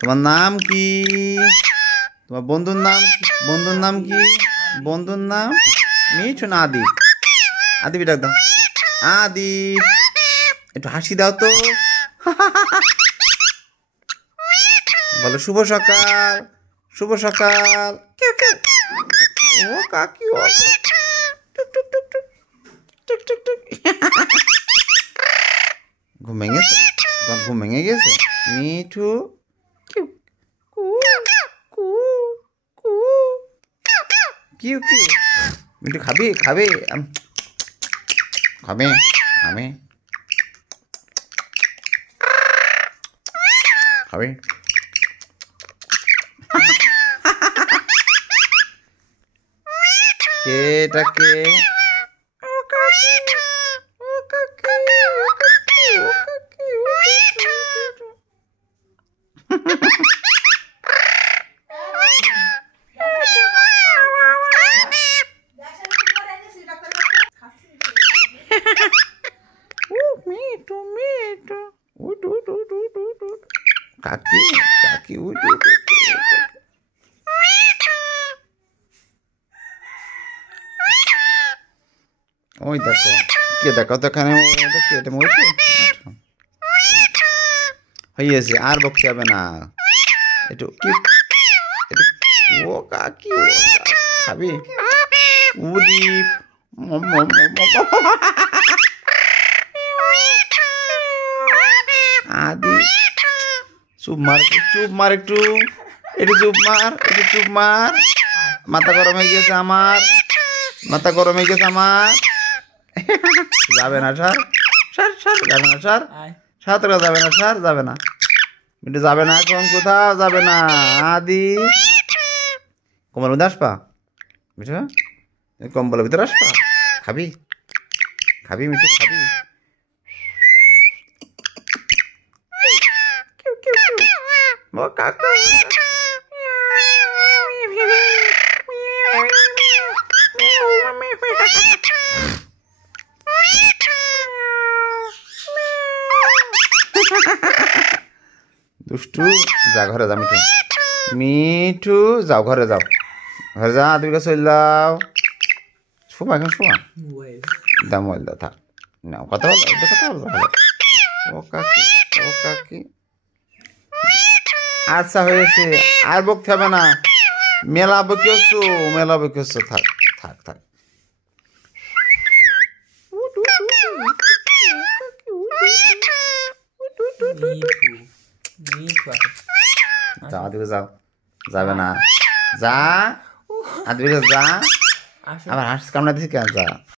তোমার নাম কি? তোমার বন্ধুর নাম কি? বন্ধুর নাম মিঠু না আদিপ? আদিপ ডাক দাও। আদিপ, একটু হাসি দাও তো। বলো শুভ সকাল। শুভ সকাল। ও কাকি, ও টুক টুক টুক টুক টুক টুক টুক। ঘুম ভেঙে গেছে? তোমার ঘুম ভেঙে গেছে? মিঠু কিউ কিউ কিউ। মিঠু খাবে খাবে খাবে খাবে খাবে। কে এটা কে? কাকি কাকি ওই দেখো কে, দেখো তো এখানে এটা মরেছে। হয়েছে, আর বকতে হবে না। একটু ও কাকি, ও খাবি? উদীপ আদি চুপ মার একটু চুপ মার। মাথা গরম হয়ে গেছে আমার, যাবে না স্যার, যাবে না স্যার, সাঁতরা যাবে না স্যার, যাবে না মিঠু, যাবে না এখন, কোথাও যাবে না। আদি কম্বলের মধ্যে আসবা মিঠু, কম্বলের ভিতরে আসবা। খাবি মিঠু, খাবি? ও কাকা, দুষ্টু, যা ঘরে যা মিঠু, যাও ঘরে যাও, তুমি কাছে চলে যাও। শোভা এখন শোভা দাম মোবাইল দাও, থাক নাও, কথা বলো ভালো। ও কাকি আচ্ছা হয়েছে, আর বকতে হবে না। মেলা বকেছো, থাক। যাও আদিকে যাও, যাবে না, যা আদিকে যা। আবার হাঁস কামড়া দিছি কেন? যা।